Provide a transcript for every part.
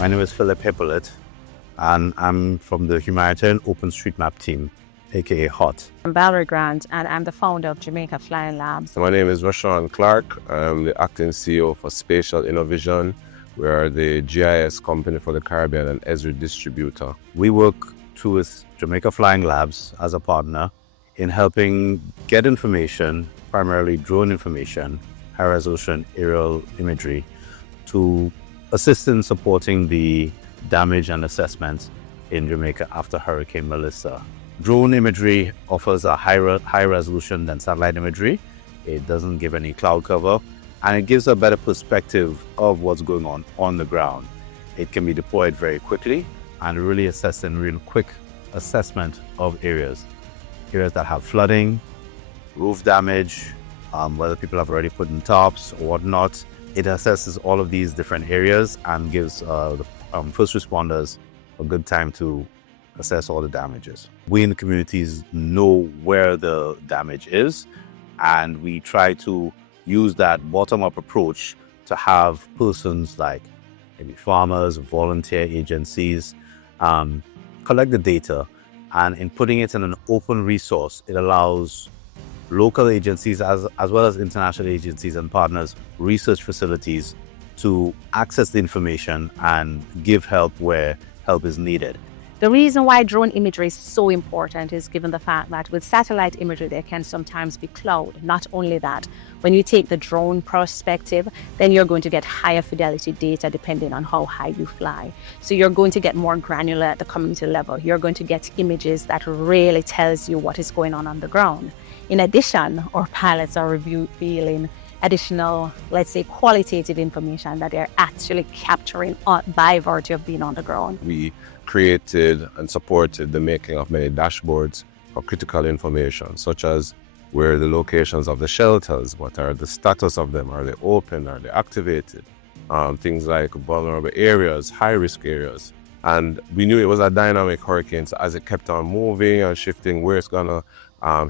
My name is Philip Hippolyte, and I'm from the Humanitarian OpenStreetMap team, aka HOT. I'm Valerie Grant, and I'm the founder of Jamaica Flying Labs. My name is Rashawn Clark. I'm the acting CEO for Spatial Innovision. We are the GIS company for the Caribbean and Esri distributor. We work through Jamaica Flying Labs as a partner in helping get information, primarily drone information, high-resolution aerial imagery, to assist in supporting the damage and assessments in Jamaica after Hurricane Melissa. Drone imagery offers a high resolution than satellite imagery. It doesn't give any cloud cover, and it gives a better perspective of what's going on the ground. It can be deployed very quickly and really assess in real quick assessment of areas that have flooding, roof damage, whether people have already put in tops or whatnot. It assesses all of these different areas and gives the first responders a good time to assess all the damages. We in the communities know where the damage is, and we try to use that bottom-up approach to have persons like maybe farmers, volunteer agencies, collect the data, and in putting it in an open resource, it allows local agencies as well as international agencies and partners, research facilities, to access the information and give help where help is needed. The reason why drone imagery is so important is given the fact that with satellite imagery, there can sometimes be cloud. Not only that, when you take the drone perspective, then you're going to get higher fidelity data depending on how high you fly. So you're going to get more granular at the community level. You're going to get images that really tells you what is going on the ground. In addition, our pilots are revealing additional, let's say, qualitative information that they're actually capturing by virtue of being on the ground. We created and supported the making of many dashboards for critical information, such as where the locations of the shelters, what are the status of them, are they open, are they activated, things like vulnerable areas, high-risk areas. And we knew it was a dynamic hurricane, so as it kept on moving and shifting where it's gonna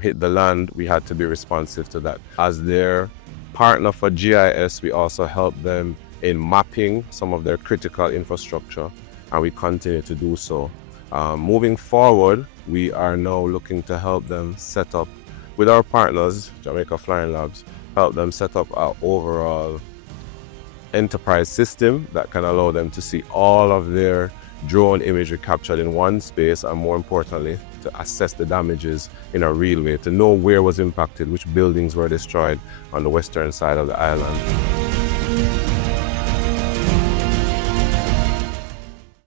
hit the land, we had to be responsive to that. As their partner for GIS, we also help them in mapping some of their critical infrastructure, and we continue to do so. Moving forward, we are now looking to help them set up, with our partners, Jamaica Flying Labs, help them set up our overall enterprise system that can allow them to see all of their drone imagery captured in one space, and more importantly, to assess the damages in a real way, to know where was impacted, which buildings were destroyed on the western side of the island.